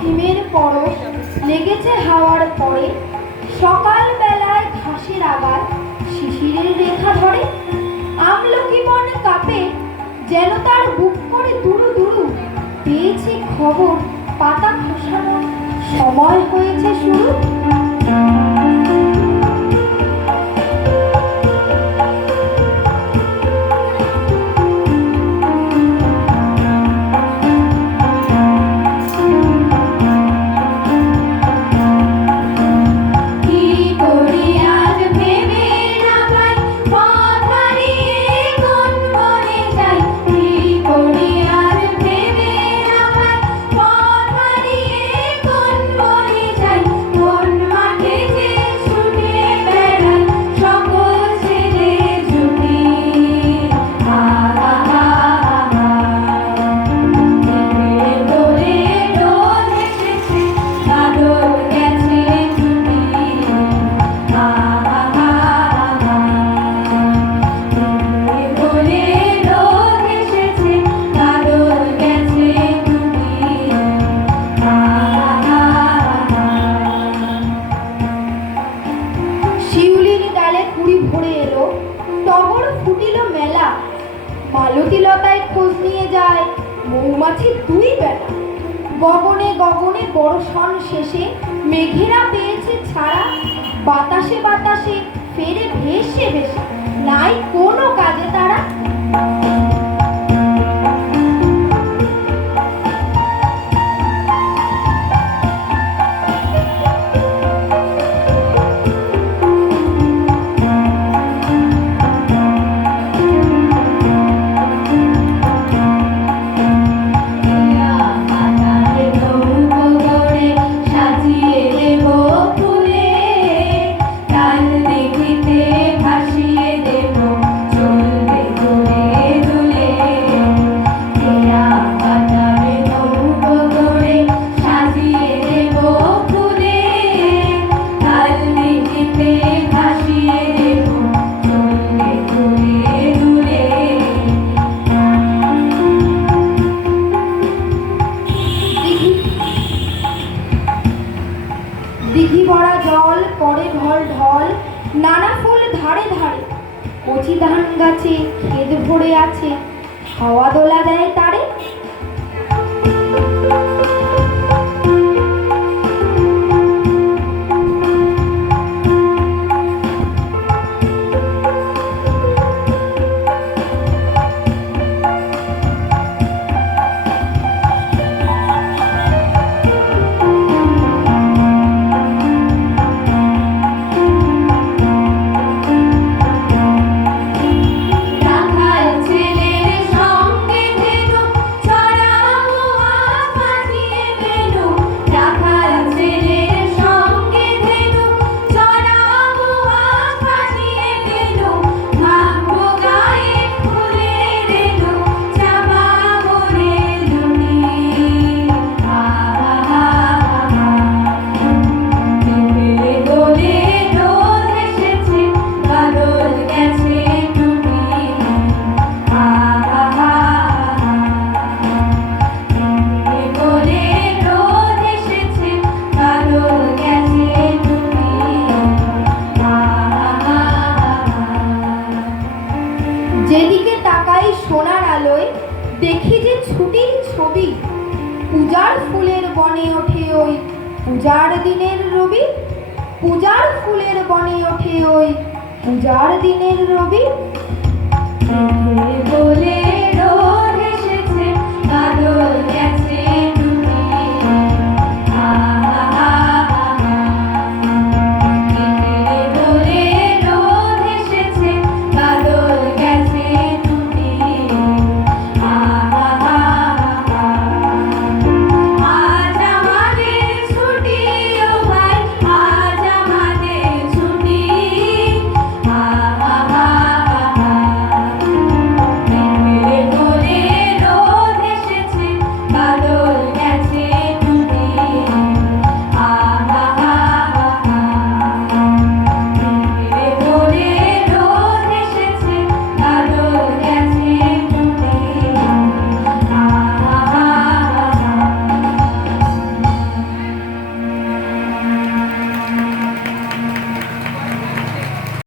হিমের পর লেগেছে হাওয়ার পরে। সকালবেলায় ঘাসের আবার শিশিরের রেখা ধরে। আমলকি মন কাপে যেন তার বুক করে দুরু দুরু পেয়েছে খবর, পাতা খসানো সময় হয়েছে শুরু। মৌমাছি দুই বেলা। গগনে গগনে বড় শেষে মেঘেরা পেয়েছে ছাড়া। বাতাসে বাতাসে, ফেরে ভেসে ভেসে, নাই কোনো ধান গাছে খেদ ভরে আছে। হাওয়া দোলা দেয় তারে যেদিকে তাকাই সোনার আলোয়, দেখি যে ছুটির ছবি পূজার ফুলের বনে ওঠে ওই পূজার দিনের রবি। পূজার ফুলের বনে ওঠে ওই পূজার দিনের রবি। বলে